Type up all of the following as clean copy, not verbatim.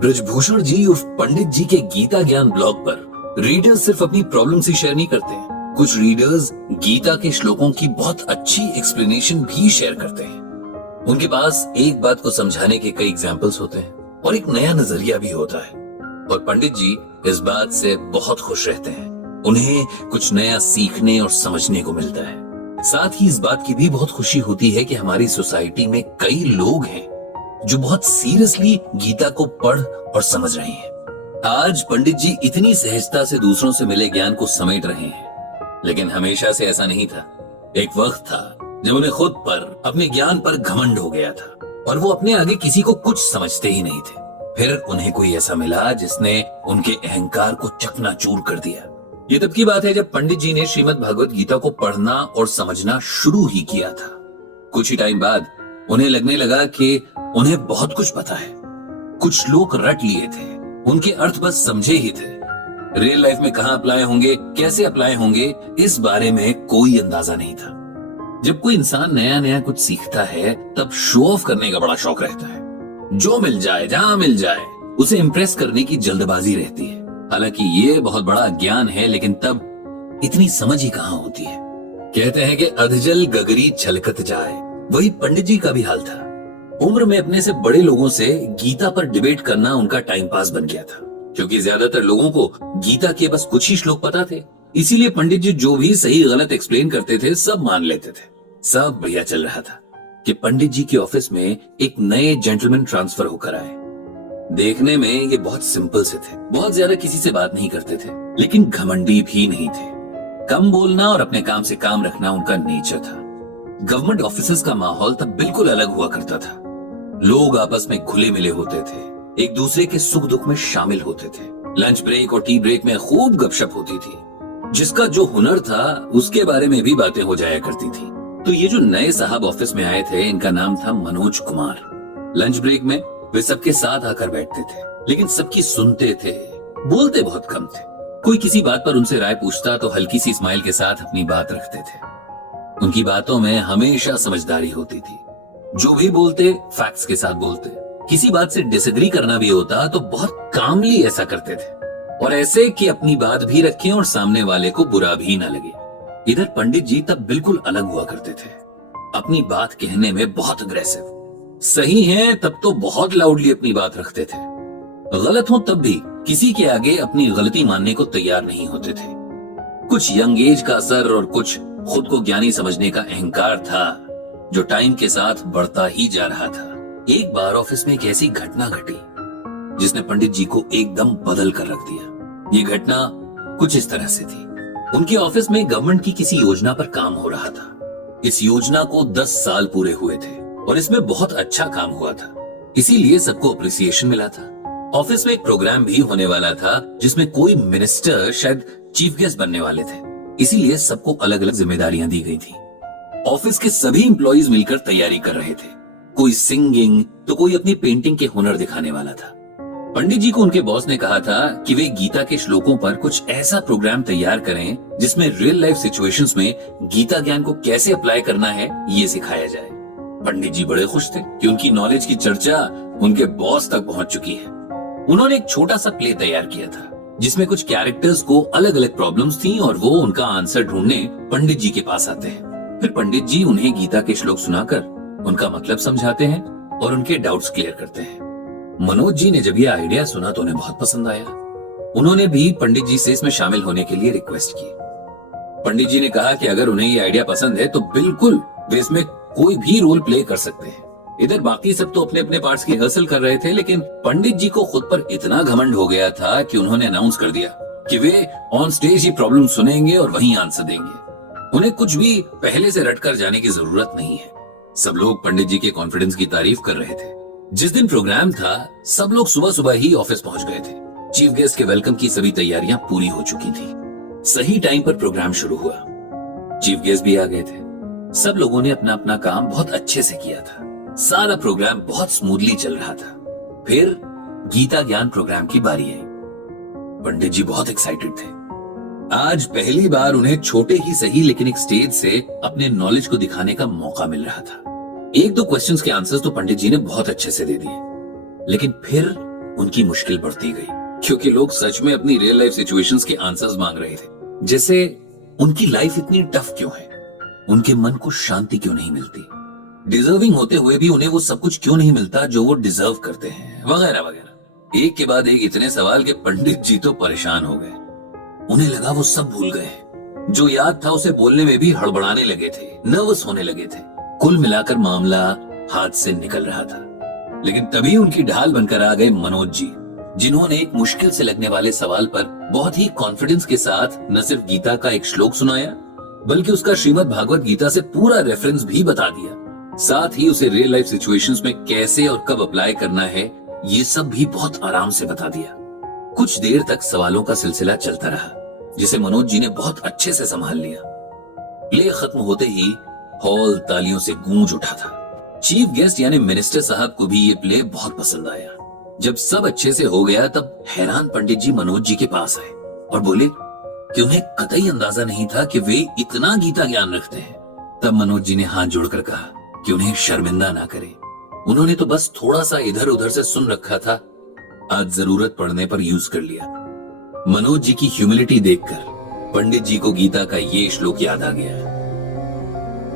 ब्रजभूषण जी उर्फ पंडित जी के गीता ज्ञान ब्लॉग पर रीडर्स सिर्फ अपनी प्रॉब्लम्स ही शेयर नहीं करते हैं, कुछ रीडर्स गीता के श्लोकों की बहुत अच्छी एक्सप्लेनेशन भी शेयर करते हैं। उनके पास एक बात को समझाने के कई एग्जाम्पल्स होते हैं और एक नया नजरिया भी होता है, और पंडित जी इस बात से बहुत खुश रहते हैं। उन्हें कुछ नया सीखने और समझने को मिलता है। साथ ही इस बात की भी बहुत खुशी होती है कि हमारी सोसाइटी में कई लोग हैं जो बहुत सीरियसली गीता को पढ़ और समझ रहे हैं। आज पंडित जी इतनी सहजता से दूसरों से मिले ज्ञान को समेट रहे हैं, लेकिन हमेशा से ऐसा नहीं था। एक वक्त था जब उन्हें खुद पर, अपने ज्ञान पर घमंड हो गया था और वो अपने आगे किसी को कुछ समझते ही नहीं थे। फिर उन्हें कोई ऐसा मिला जिसने उनके अहंकार को चकनाचूर कर दिया। ये तब की बात है जब पंडित जी ने श्रीमद् भागवत गीता को पढ़ना और समझना शुरू ही किया था। कुछ ही टाइम बाद उन्हें लगने लगा कि उन्हें बहुत कुछ पता है। कुछ लोग रट लिए थे, उनके अर्थ बस समझे ही थे। रियल लाइफ में कहां अप्लाई होंगे, कैसे अप्लाई होंगे, इस बारे में कोई अंदाजा नहीं था। जब कोई इंसान नया नया कुछ सीखता है तब शो ऑफ करने का बड़ा शौक रहता है। जो मिल जाए, जहां मिल जाए, उसे इंप्रेस करने की जल्दबाजी रहती है। हालांकि ये बहुत बड़ा ज्ञान है, लेकिन तब इतनी समझ ही कहां होती है। कहते हैं कि अधजल गगरी छलकत जाए, वही पंडित जी का भी हाल था। उम्र में अपने से बड़े लोगों से गीता पर डिबेट करना उनका टाइम पास बन गया था, क्योंकि ज्यादातर लोगों को गीता के बस कुछ ही श्लोक पता थे। इसीलिए पंडित जी जो भी सही गलत एक्सप्लेन करते थे सब मान लेते थे। सब बढ़िया चल रहा था कि पंडित जी के ऑफिस में एक नए जेंटलमैन ट्रांसफर होकर आए। देखने में ये बहुत सिंपल से थे, बहुत ज्यादा किसी से बात नहीं करते थे, लेकिन घमंडी भी नहीं थे। कम बोलना और अपने काम से काम रखना उनका नेचर था। गवर्नमेंट ऑफिसेज का माहौल तब बिल्कुल अलग हुआ करता था। लोग आपस में घुले मिले होते थे, एक दूसरे के सुख दुख में शामिल होते थे। लंच ब्रेक और टी ब्रेक में खूब गपशप होती थी। जिसका जो हुनर था उसके बारे में भी बातें हो जाया करती थी। तो ये जो नए साहब ऑफिस में आए थे, इनका नाम था मनोज कुमार। लंच ब्रेक में वे सबके साथ आकर बैठते थे, लेकिन सबकी सुनते थे, बोलते बहुत कम थे। कोई किसी बात पर उनसे राय पूछता तो हल्की सी स्माइल के साथ अपनी बात रखते थे। उनकी बातों में हमेशा समझदारी होती थी। जो भी बोलते फैक्ट्स के साथ बोलते। किसी बात से डिसएग्री करना भी होता तो बहुत कामली ऐसा करते थे, और ऐसे कि अपनी बात भी रखें और सामने वाले को बुरा भी ना लगे। इधर पंडित जी तब बिल्कुल अलग हुआ करते थे, अपनी बात कहने में बहुत अग्रेसिव। सही है तब तो बहुत लाउडली अपनी बात रखते थे, गलत हो तब भी किसी के आगे अपनी गलती मानने को तैयार नहीं होते थे। कुछ यंग एज का असर और कुछ खुद को ज्ञानी समझने का अहंकार था, जो टाइम के साथ बढ़ता ही जा रहा था। एक बार ऑफिस में एक ऐसी घटना घटी जिसने पंडित जी को एकदम बदल कर रख दिया। ये घटना कुछ इस तरह से थी। उनके ऑफिस में गवर्नमेंट की किसी योजना पर काम हो रहा था। इस योजना को 10 साल पूरे हुए थे और इसमें बहुत अच्छा काम हुआ था, इसीलिए सबको अप्रिसिएशन मिला था। ऑफिस में एक प्रोग्राम भी होने वाला था जिसमें कोई मिनिस्टर शायद चीफ गेस्ट बनने वाले थे, इसीलिए सबको अलग अलग जिम्मेदारियां दी गई थी। ऑफिस के सभी एम्प्लॉइज मिलकर तैयारी कर रहे थे। कोई सिंगिंग तो कोई अपनी पेंटिंग के हुनर दिखाने वाला था। पंडित जी को उनके बॉस ने कहा था कि वे गीता के श्लोकों पर कुछ ऐसा प्रोग्राम तैयार करें जिसमें रियल लाइफ सिचुएशंस में गीता ज्ञान को कैसे अप्लाई करना है ये सिखाया जाए। पंडित जी बड़े खुश थे कि उनकी नॉलेज की चर्चा उनके बॉस तक पहुंच चुकी है। उन्होंने एक छोटा सा प्ले तैयार किया था जिसमें कुछ कैरेक्टर्स को अलग अलग प्रॉब्लम्स थी और वो उनका आंसर ढूंढने पंडित जी के पास आते हैं। फिर पंडित जी उन्हें गीता के श्लोक सुनाकर उनका मतलब समझाते हैं और उनके डाउट्स क्लियर करते हैं। मनोज जी ने जब ये आइडिया सुना तो उन्हें बहुत पसंद आया। उन्होंने भी पंडित जी से इसमें शामिल होने के लिए रिक्वेस्ट की। पंडित जी ने कहा कि अगर उन्हें ये आइडिया पसंद है तो बिल्कुल वे इसमें कोई भी रोल प्ले कर सकते हैं। इधर बाकी सब तो अपने अपने पार्ट्स की रिहर्सल कर रहे थे, लेकिन पंडित जी को खुद पर इतना घमंड हो गया था कि उन्होंने अनाउंस कर दिया कि वे ऑन स्टेज ही प्रॉब्लम सुनेंगे और वहीं आंसर देंगे। उन्हें कुछ भी पहले से रट कर जाने की जरूरत नहीं है। सब लोग पंडित जी के कॉन्फिडेंस की तारीफ कर रहे थे। जिस दिन प्रोग्राम था सब लोग सुबह सुबह ही ऑफिस पहुंच गए थे। चीफ गेस्ट के वेलकम की सभी तैयारियां पूरी हो चुकी थी। सही टाइम पर प्रोग्राम शुरू हुआ। चीफ गेस्ट भी आ गए थे। सब लोगों ने अपना अपना काम बहुत अच्छे से किया था। सारा प्रोग्राम बहुत स्मूथली चल रहा था। फिर गीता ज्ञान प्रोग्राम की बारी आई। पंडित जी बहुत एक्साइटेड थे। आज पहली बार उन्हें छोटे ही सही लेकिन एक स्टेज से अपने नॉलेज को दिखाने का मौका मिल रहा था। एक दो क्वेश्चंस के आंसर्स तो पंडित जी ने बहुत अच्छे से दे दिए, लेकिन फिर उनकी मुश्किल बढ़ती गई, क्योंकि लोग सच में अपनी रियल लाइफ सिचुएशंस के आंसर्स मांग रहे थे। जैसे उनकी लाइफ इतनी टफ क्यों है, उनके मन को शांति क्यों नहीं मिलती, डिजर्विंग होते हुए भी उन्हें वो सब कुछ क्यों नहीं मिलता जो वो डिजर्व करते हैं, वगैरह वगैरह। एक के बाद एक इतने सवाल के पंडित जी तो परेशान हो गए। उन्हें लगा वो सब भूल गए, जो याद था उसे बोलने में भी हड़बड़ाने लगे थे, नर्वस होने लगे थे। कुल मिलाकर मामला हाथ से निकल रहा था। लेकिन तभी उनकी ढाल बनकर आ गए मनोज जी, जिन्होंने एक मुश्किल से लगने वाले सवाल पर बहुत ही कॉन्फिडेंस के साथ न सिर्फ गीता का एक श्लोक सुनाया, बल्कि उसका श्रीमद् भागवत गीता से पूरा रेफरेंस भी बता दिया। साथ ही उसे रियल लाइफ सिचुएशंस में कैसे और कब अप्लाई करना है, ये सब भी बहुत आराम से बता दिया। कुछ देर तक सवालों का सिलसिला चलता रहा, जिसे मनोज जी ने बहुत अच्छे से संभाल लिया। प्ले खत्म होते ही हॉल तालियों से गूंज उठा था। चीफ गेस्ट यानी मिनिस्टर साहब को भी ये प्ले बहुत पसंद आया। जब सब अच्छे से हो गया, तब हैरान पंडित जी मनोज जी के पास आए और बोले कि उन्हें कतई अंदाजा नहीं था कि वे इतना गीता ज्ञान रखते हैं। तब मनोज जी ने हाथ जोड़कर कहा कि उन्हें शर्मिंदा ना करें, उन्होंने तो बस थोड़ा सा इधर उधर से सुन रखा था, आज जरूरत पड़ने पर यूज कर लिया। मनोज जी की ह्यूमिलिटी देखकर पंडित जी को गीता का ये श्लोक याद आ गया।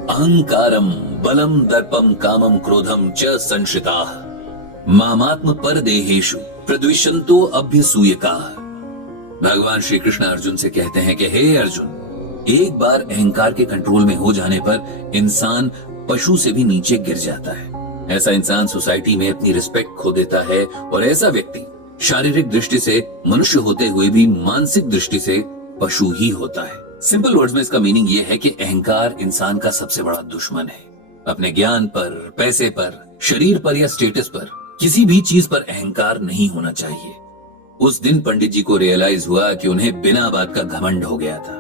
अहंकारम बलम दर्पम कामम क्रोधम च संश्रिताः मामात्म परदेहेषु प्रद्विषन्तो अभ्यसूयकाः। भगवान श्री कृष्ण अर्जुन से कहते हैं कि हे अर्जुन, एक बार अहंकार के कंट्रोल में हो जाने पर इंसान पशु से भी नीचे गिर जाता है। ऐसा इंसान सोसाइटी में अपनी रिस्पेक्ट खो देता है, और ऐसा व्यक्ति शारीरिक दृष्टि से मनुष्य होते हुए भी मानसिक दृष्टि से पशु ही होता है। सिंपल वर्ड्स में इसका मीनिंग ये है कि अहंकार इंसान का सबसे बड़ा दुश्मन है। अपने ज्ञान पर, पैसे पर, शरीर पर या स्टेटस पर, किसी भी चीज पर अहंकार नहीं होना चाहिए। उस दिन पंडित जी को रियलाइज हुआ कि उन्हें बिना बात का घमंड हो गया था।